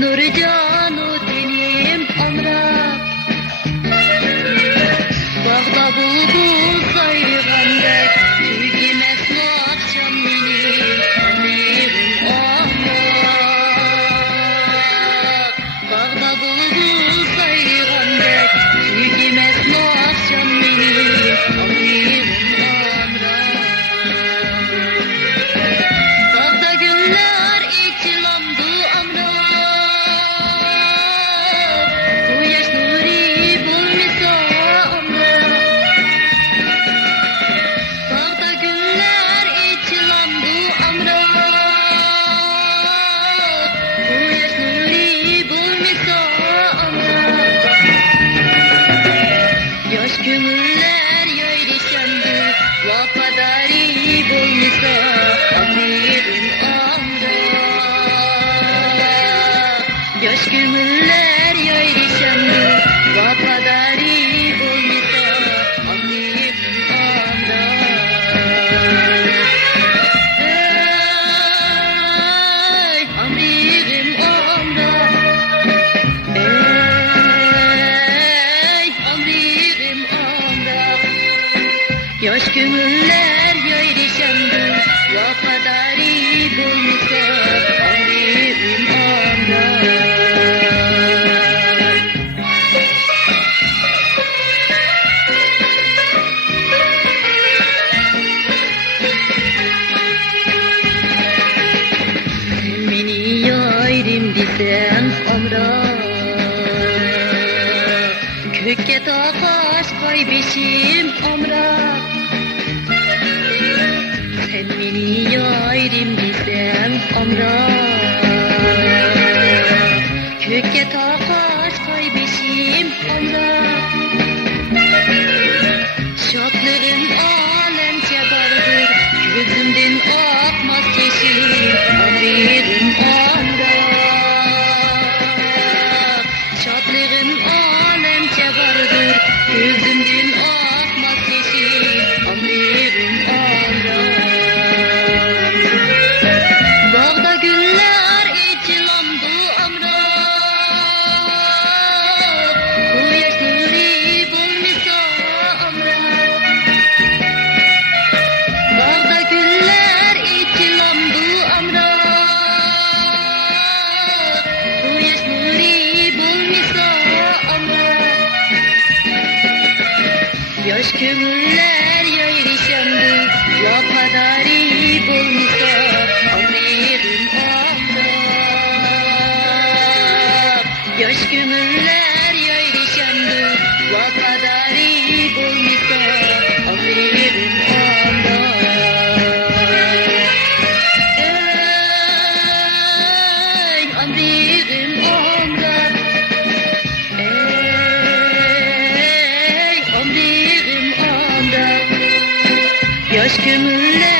Nurcanu tenim amra Bağda bulbul sayrıgandek Tüygimez bu akşam benim amirim amra Bağda bulbul sayrıgandek Tüygimez bu akşam benim amirim amra Bağda günler içilamdı amra Bu yaş nuri bulmisa amra Bağda günler içilamdı amra Bu yaş nuri bulmisa amra Yaş kömürler yayrışandı Vapadari bulmisa amirim amra Yaş kömürler yayrışandı Vapadari bulmisa amirim amra Ey amirim amra Ey amirim amra Yaş kömürler yayrışandı Vapadari bulmisa amirim amra Sen beni yarim desem amra Kökке takaş kaybeşim amra Sen beni yarim desem amra Kökke takaş kaybeşim amra Şatlığın alemce vardır Gözümden akmaz yeşil amirim amra Şatlığın alemce vardır Gözümden akmaz yeşil amirim amra Dağda güller içilamdı amra Bu yaş nuri bulmisa amra Dağda güller içilamdı amra Bu yaş nuri bulmisa amra Yaş kömürler yayrışandı Vapadari bulmisa amirim amra Yaş kömürler yayrışandı Vapadari bulmisa amirim amra Ey amirim amra Ey amirim amra Yaş kömürler